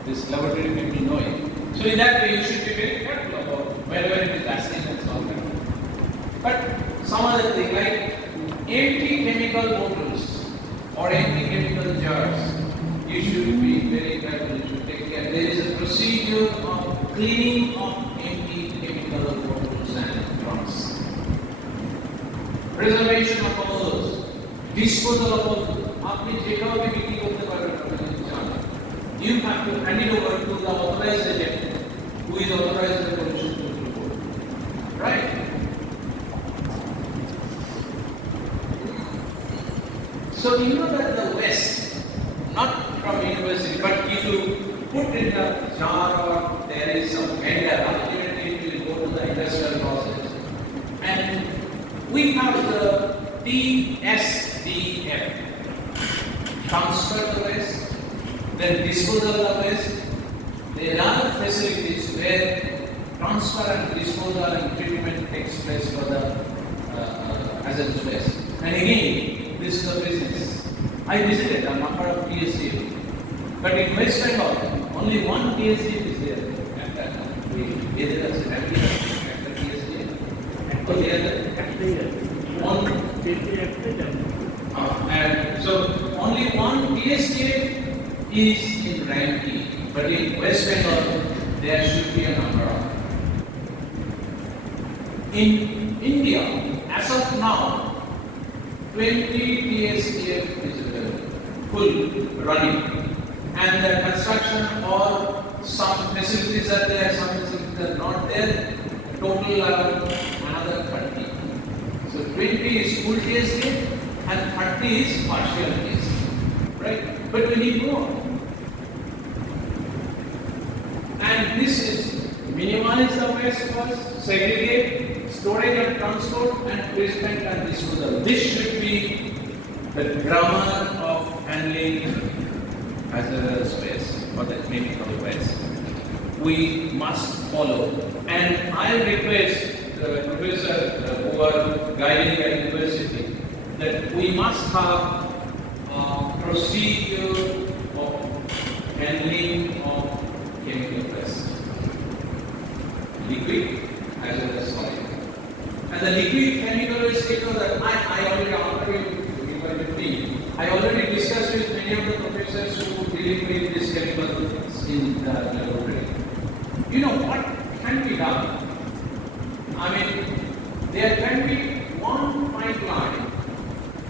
This laboratory people know it. So in that way you should be very careful about wherever it is acid and solvent. But some other thing like empty chemical bottles or empty chemical jars, you should be very careful. You should take care. There is a procedure of cleaning of empty chemical bottles and drums. Preservation of all those. Disposal of all those. You have to hand it over to the authorized agent who is authorized by the pollution control board. Right? So you know that the waste, not from university, but if you put in a jar or there is some vendor, ultimately it will go to the industrial process. And we have the TSDF, transfer the waste, then disposal of waste. There are facilities where transfer and disposal and treatment takes place for the hazardous waste. And again, this is a business. I visited a number of TSDF, but in West Bengal, only one TSDF is there. And so only one TSDF is in ranking, but in West Bengal there should be a number of. In India, as of now, 20 TSDF is available, full running, and the construction or some facilities are there, some facilities are not there. Total another 30. So 20 is full TSDF and 30 is partial TSDF, right? But we need more. And this is minimize the waste first, segregate, storage and transport, and treatment and disposal. This should be the grammar of handling hazardous waste or the chemical waste. We must follow. And I request the professor who are guiding the university that we must have a procedure of handling of chemical waste. Liquid as well as solid. And the liquid chemical waste, you know that I already discussed with many of the professors who dealing with this chemicals in the laboratory. You know what can be done? I mean, there can be one pipeline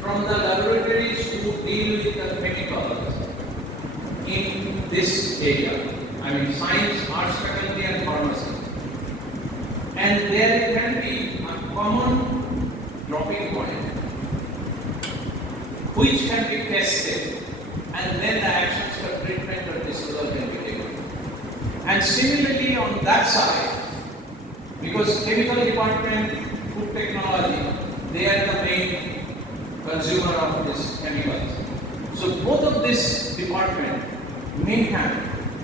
from the laboratories who deal with the chemicals in this area. I mean, science, arts faculty and pharmacy. And there can be a common dropping point which can be tested, and then the actions for treatment or disposal can be taken. And similarly on that side, because chemical department, food technology, they are the main consumer of this chemicals. So both of this department may have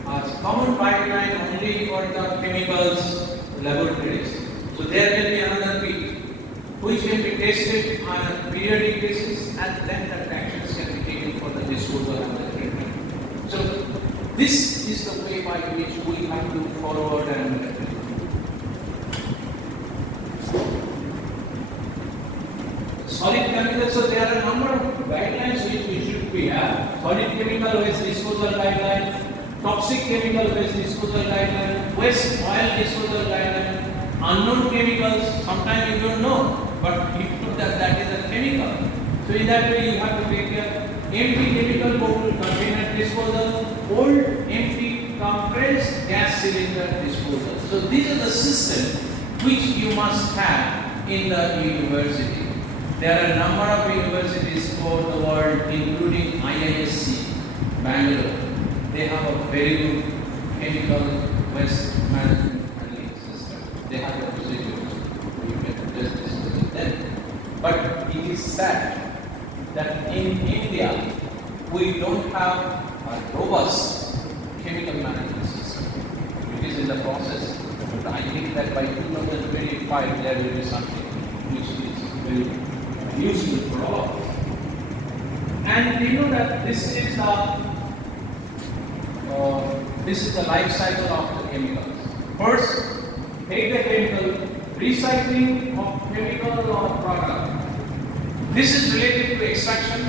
a common pipeline only for the chemicals laboratories. So there can be another bit which can be tested on a periodic basis, and then the actions can be taken for the disposal and the treatment. So this is the way by which we have to forward and solid chemicals. So there are a number of guidelines which we should be have. Solid chemical waste disposal guideline, toxic chemical waste disposal guideline, waste oil disposal guideline, unknown chemicals. Sometimes you don't know, but you put that is a chemical. So in that way you have to take care. Empty chemical bottle container disposal, old empty compressed gas cylinder disposal. So these are the systems which you must have in the university. There are a number of universities throughout the world, including IISc, Bangalore. They have a very good chemical waste management handling system. They have a procedure. You can just discuss it then. But it is sad that in India we don't have a robust chemical management system. It is in the process. But I think that by 2025 there will be something which is very useful for all of us. And you know that this is the life cycle of the chemicals. First, take the chemical, recycling of chemical or product. This is related to extraction,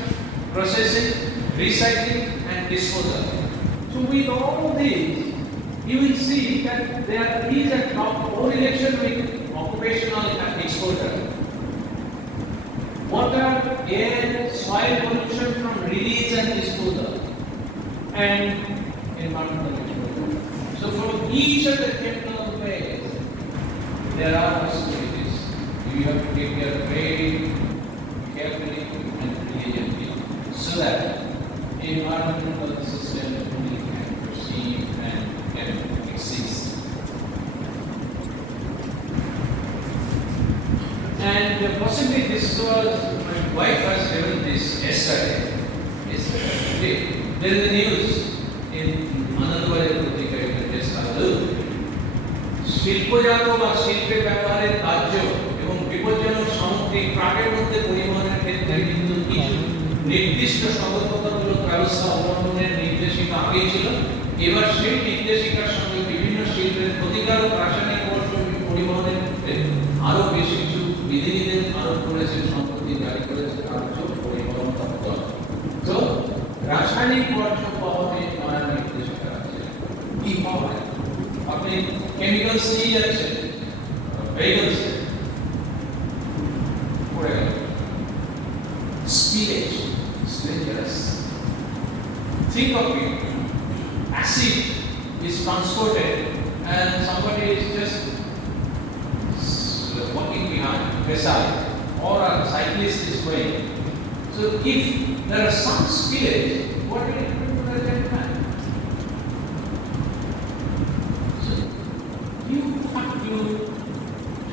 processing, recycling and disposal. So with all these, you will see that there is a correlation with occupational exposure. Water, air, soil pollution from release and disposal, and environmental exposure. So from each of the chemical ways, there are possibilities. You have to take care very carefully and diligently so that the environmental system can perceive and can exist. And possibly this was, my wife has given this yesterday. There is a news in Manadware Putika, just a look. শিল্পজাত বা শিল্পে ব্যবহারের কার্য এবং বিপজ্জনক সামগ্রী ট্রাকের মধ্যে পরিবহনের ক্ষেত্রে কিন্তু কিছু নির্দিষ্ট সতর্কতামূলক ব্যবস্থা অবলম্বনের নির্দেশিকা আগেই ছিল। এবার সেই নির্দেশিকার সঙ্গে বিভিন্ন শিল্পের ক্ষতিকারক রাসায়নিক পদার্থ পরিবহনের ক্ষেত্রে আরো বেশ কিছু বিধিনিষেধ আরোপ করেছে, সম্প্রতি জারি করেছে রাজ্য পরিবহন দপ্তর। তো রাসায়নিক পদার্থ বহনে নয়া নির্দেশিকা আছে। কি হয়? আপনি কেমিক্যালস নিয়ে যাচ্ছেন ভেহিকলস পড়ে গেল, spillage is dangerous. Think of it, acid is transported and somebody is just walking behind beside, or a cyclist is going. So if there are some spillage, what will happen to that man?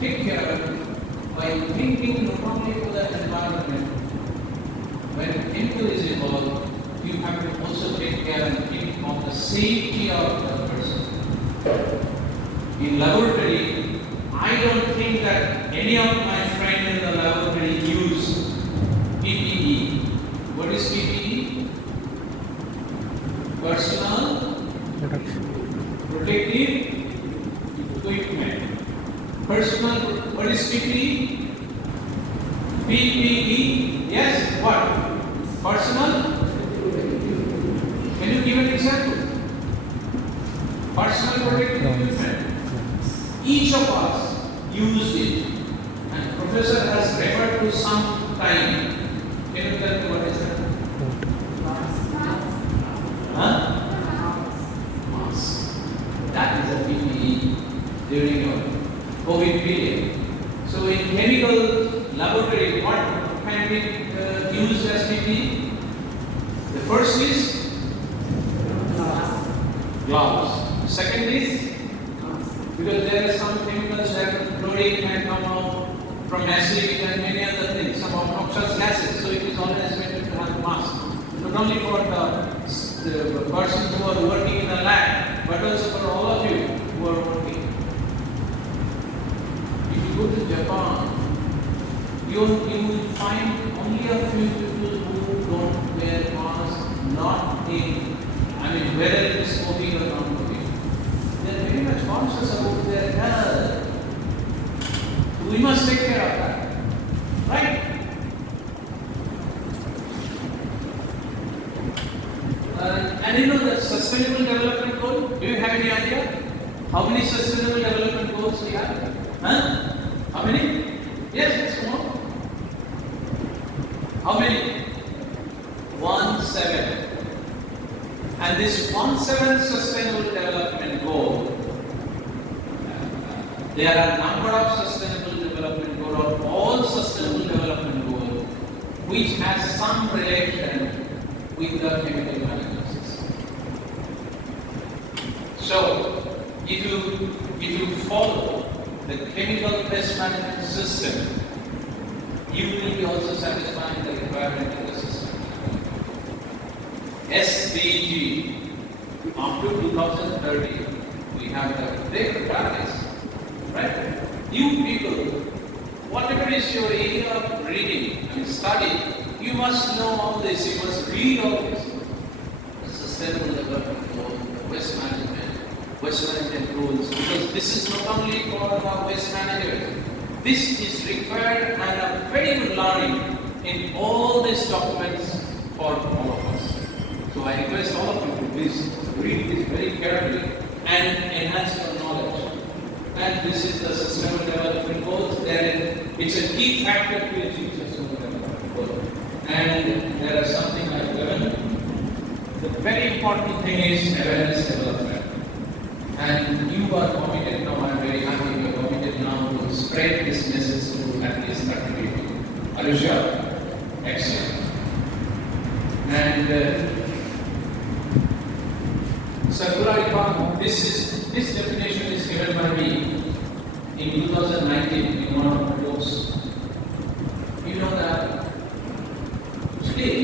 Take care by thinking not only to the environment. When chemical is involved, you have to also take care and think of the safety of the person. In laboratory, I don't think that any of my friends in the laboratory use PPE. What is PPE? Personal protective equipment. Personal, what is PPE? PPE, yes, what? Personal? Can you give an example? Personal protective equipment. Each of us used it, and professor has referred to some time. Can you tell me what is that? Huh? Mask. That is a PPE during your COVID period. So in chemical laboratory, what can be used as PPE? The first is gloves. Second is, because there are some chemicals that chlorine can come out from acid and many other things, some noxious gases. So it is always better to have mask. Not only for the persons who are working in the lab, but also for all of you who are working. Go to Japan, you will find only a few people who don't wear masks, not in, whether it is smoking or not smoking. They are very much conscious about their health. We must take care of that, right? And you know the sustainable development goal, do you have any idea? How many sustainable development goals we have? Huh? How many? Yes, come on. How many? 17. And this 17 sustainable development goal, there are a number of sustainable development goals, or all sustainable development goals, which has some relation with the chemical management system. So, if you follow the chemical pest management system, you will be also satisfying the requirement of the system. SKG, up to 2030, we have the great targets. your area of reading and study, you must know all this, you must read all this. The sustainable development goal, the waste management rules, because this is not only for our waste managers. This is required and a very good learning in all these documents for all of us. So I request all of you to please read this very carefully and enhance your knowledge. And this is the sustainable development goals. It's a key factor to achieve sustainable development goals. And there are something like 11. The very important thing is awareness development. And you are committed now, I'm very happy you are committed now to spread this message to at least 30 people. Are you sure? Excellent. And circular economy, this definition is given by me in 2019 in one of my books. You know that today,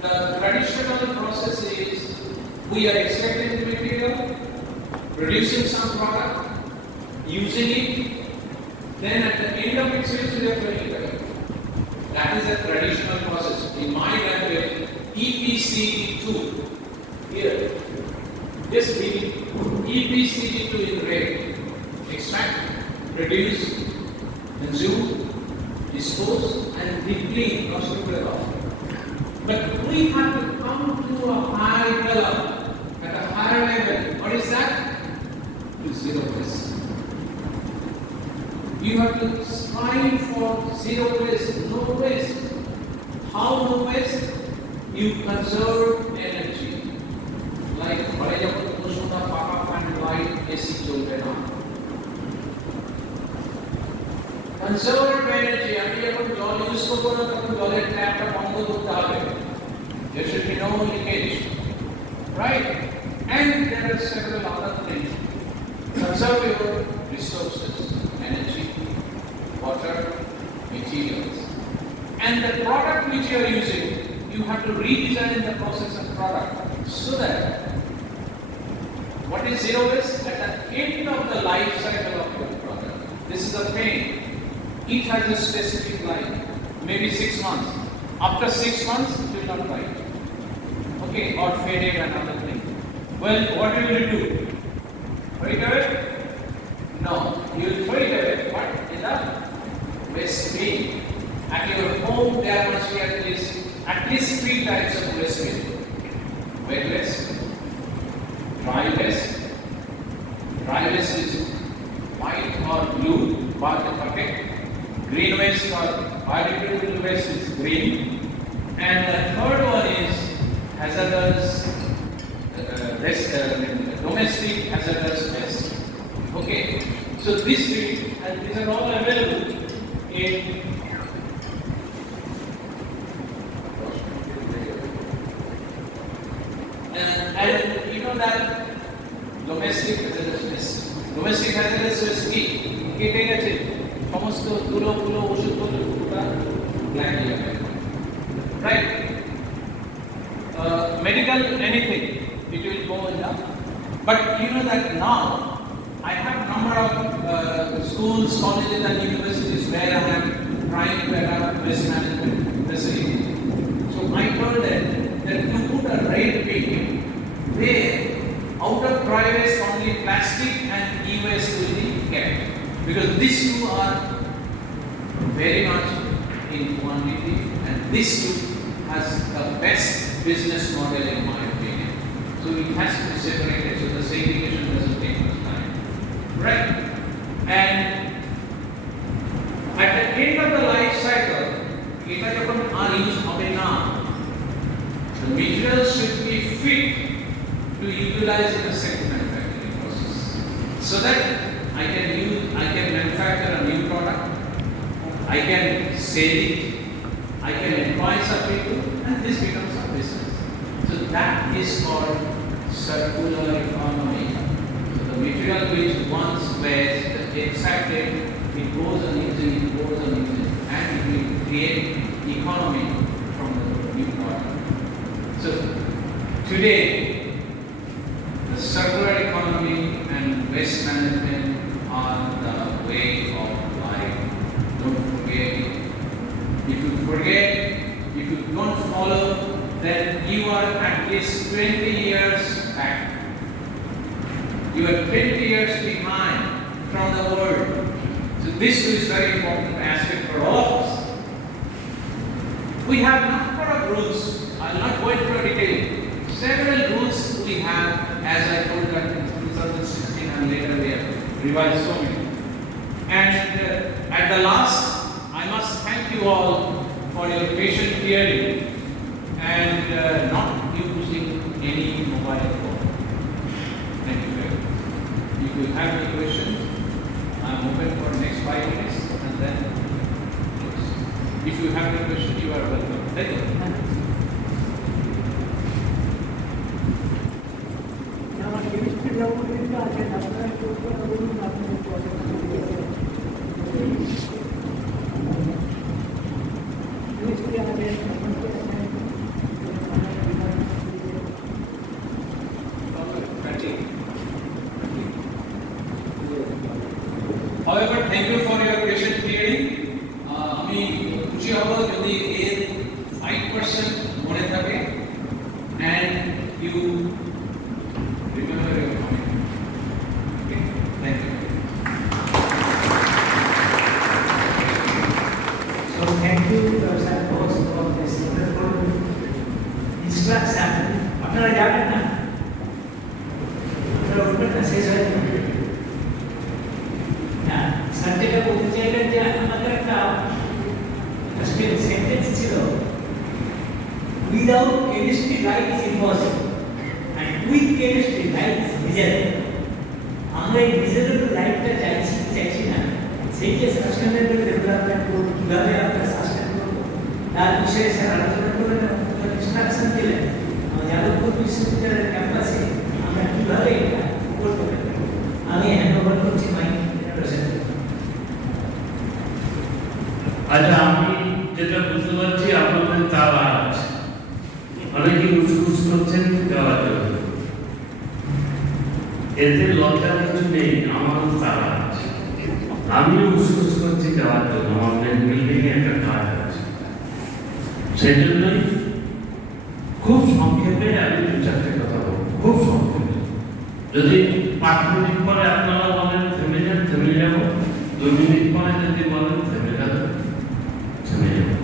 the traditional process is we are extracting the material, producing some product, using it, then at the end of its use we are throwing it away. That is a traditional process. In my language, EPCG2. Here, this means EPCG2 in red. Extract, produce, consume, dispose, and deplete, not to off. But we have to come to a higher level, at a higher level. What is that? To zero waste. You have to strive for zero waste, no waste. How no waste? You conserve energy. Like, for example, power plant light AC cholbe na. Conserve energy. আমি যখন জল ইউজ করব না তখন জলের ট্যাপটা বন্ধ করতে হবে. There should be no leakage, right? And there are several other things. Conserve your resources, energy, water, materials. And the product which you are using, you have to redesign the process of product so that what is zero waste? At the end of the life cycle of your product. This is a paint. It has a specific life, maybe 6 months. After 6 months, it will not write. Okay, or faded and other thing. Well, what will you do? Throw it away? No, you will throw it away. What? In the waste bin. At your home, there must be at least 3 types of waste bin. Wet waste, dry waste. Dry waste is white or blue, bucket. Green waste or biodegradable waste is green. And the third one is hazardous domestic hazardous waste. Okay, so these are all available in and you know that domestic hazardous waste. Domestic hazardous waste কি কেটে গেছে সমস্ত ধুলো ওষুধপত্র ব্ল্যাক হয়ে যাবে, right? Medical anything, it will go in that. But you know that now I have number of schools, colleges and universities where I am trying to adopt waste management facilities. So I told them that to put a red paint where out of dry waste only plastic and e-waste will be kept. Because these two are very much in quantity and this two has the best business model in my opinion. So it has to be separated so the segregation doesn't take much time. Right? And at the end of the life cycle, if I are used the materials should be fit to utilize in the second manufacturing process. So that I can manufacture a new product, I can sell it, I can employ some people, and this becomes a business. So that is called circular economy. So the material which once was extracted, it goes on using, and it will create economy from the new product. So today, the circular economy waste management are the way of life. Don't forget. If you forget, if you don't follow, then you are at least 20 years back. You are 20 years behind from the world. So this is very important aspect for all of us. We have a number of rules. I will not go into detail. Several rules we have, as I told that in 2016 and later we have revised so many. And at the last, I must thank you all for your patient hearing and not using any mobile phone. Thank you very much. If you have any questions, I am open for next 5 minutes and then close. If you have any question, you are welcome. Thank you. However, thank you for your patient hearing. আমি খুশি হব যদি এর 5% মনে থাকে and you remember your comment. Okay, thank you. So thank you, Sir, for this wonderful instruction. আপনারা যাবেন না? আপনারা উঠবেন না শেষ হয়ে যাবে। না, স্যার যেটা বলতে চাইলেন যে আমাদের একটা সেন্টেন্স ছিল, without chemistry life is impossible and with chemistry life is miserable. আমরা এই miserable লাইফটা চাইছি না। সেই যে সাস্টেনেবল ডেভেলপমেন্ট গোল কিভাবে আমরা সাস্টেন করব তার বিষয়ে স্যার আলোচনা করলেন এবং ইনস্ট্রাকশন দিলেন যাদবপুর বিশ্ববিদ্যালয়ের ক্যাম্পাসে আমরা কিভাবে এটা করতে পারি। আমি হ্যান্ড ওভার করছি মাইক প্রেজেন্ট। আচ্ছা, আমি যেটা বুঝতে পারছি আপনাদের তালা আছে, অনেকে উসকুস করছেন দেওয়ার জন্য। এতে লজ্জার কিছু নেই, আমারও তালা আছে, আমিও উসকুস করছি দেওয়ার জন্য। আমাদের বিল্ডিং এ একটা কাজ আছে, সেজন্যই খুব সংক্ষেপে আমি 2-4টে কথা বলবো, খুব সংক্ষেপে। যদি 5 মিনিট পরে আপনারা বলেন থেমে যান, থেমে যাবো। 2 মিনিট পরে যদি বলেন থেমে যান, থেমে যাবো।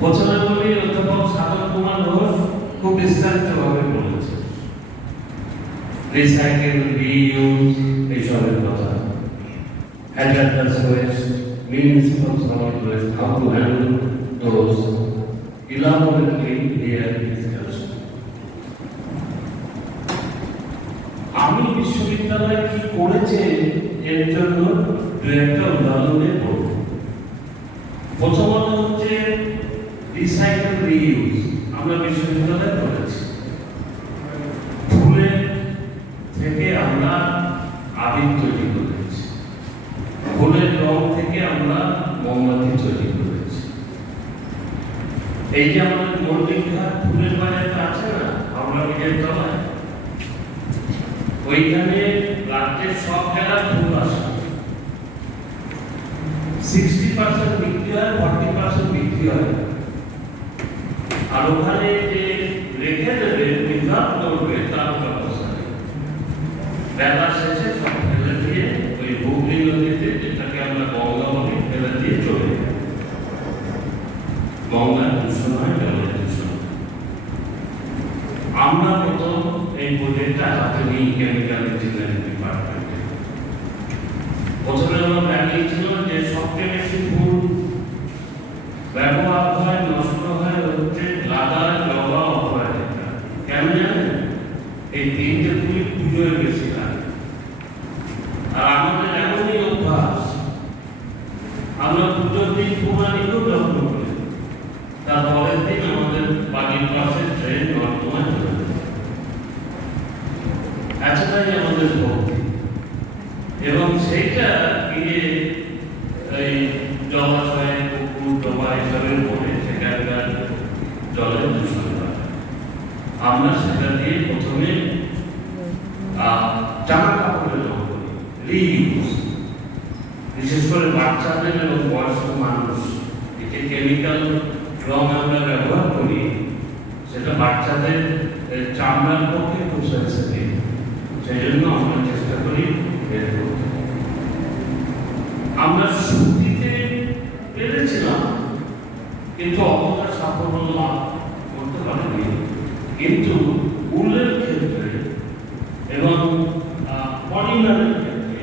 প্রথমে বলি, অধ্যাপক সাধন কুমার ঘোষ খুব বিস্তারিতভাবে বলেছে রিসাইকেল, রিইউজ এইসবের কথা, hazardous waste, municipal solid waste, how to handle those elaborately here discussed. আমি বিশ্ববিদ্যালয় কি করেছে এর জন্য 2-একটা উদাহরণ দিয়ে বলব। প্রথমত হচ্ছে রিসাইকেল, রিইউজ আমরা বিশ্ববিদ্যালয়ে করেছি। ফুলের থেকে আমরা আবির তৈরি করেছি, ফুলের রং থেকে আমরা মোমবাতি তৈরি করেছি। এই যে আমাদের মল্লিকঘাট ফুলের বাজারটা আছে না, আমরা নিজের তলায়, ওইখানে রাজ্যের সব জায়গায় ফুল আসে। 60% বিক্রি হয়, 40% বিক্রি হয়। আর ওখানে যে রেখে দেবে, রিজার্ভ করবে, তার ব্যবস্থা নেই। বেলা শেষে সব ফেলে দিয়ে ওই হুগলি নদীতে, যেটাকে আমরা গঙ্গা বলি, ফেলে দিয়ে চলে যায়। গঙ্গার দূষণ হয়, জলের দূষণ। আমরা প্রথম এই প্রজেক্টটা হাতে নিই কেমিক্যাল ইঞ্জিনিয়ারিং ডিপার্টমেন্টে। প্রথমে আমরা জানিয়েছিল যে সবচেয়ে বেশি ফুল ব্যবহার হয়, নষ্ট হয় হচ্ছে লাদা, জবা, অপরাজিতা। কেন জানেন? এই 3টে ফুলই পুজোয় বেশি লাগে। আর আমাদের এমনই অভ্যাস, আমরা পুজোর দিন ফুল আনি, খুব যত্ন করি, তার পরের দিন আমাদের বাড়ির পাশে ট্রেন নর্দমায় চলে যায়। এতটাই আমাদের ভক্তি। এবং সেইটা গিয়ে এই জলাশয়ে, পুকুর, ডোবা এসবের পরে সেখানকার জলের দূষণ হয়। আমরা সেটা দিয়ে প্রথমে জামা কাপড়ের রং করি, রিইউজ, বিশেষ করে বাচ্চাদের এবং বয়স্ক মানুষ যে কেমিক্যাল রং আমরা ব্যবহার করি সেটা বাচ্চাদের চামড়ার পক্ষে খুব সেন্সিটিভ, সেই জন্য আমরা চেষ্টা করি বের করতে। আমরা সুতিতে পেরেছিলাম কিন্তু অতটা সাফল্য লাভ করতে পারিনি, কিন্তু উলের ক্ষেত্রে এবং পলিমারের ক্ষেত্রে,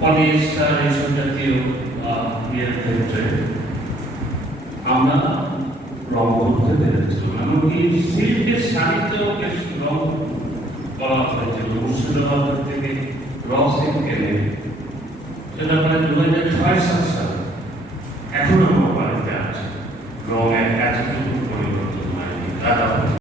পলিয়েস্টার এইসব জাতীয় ইয়ের ক্ষেত্রে আমরা রং করতে পেরেছিলাম। এমনকি সিল্কের শাড়িতেও বেশ রং করা হয়েছিল মুর্শিদাবাদ থেকে র সিল্ক এনে, সেটা প্রায় 2006-7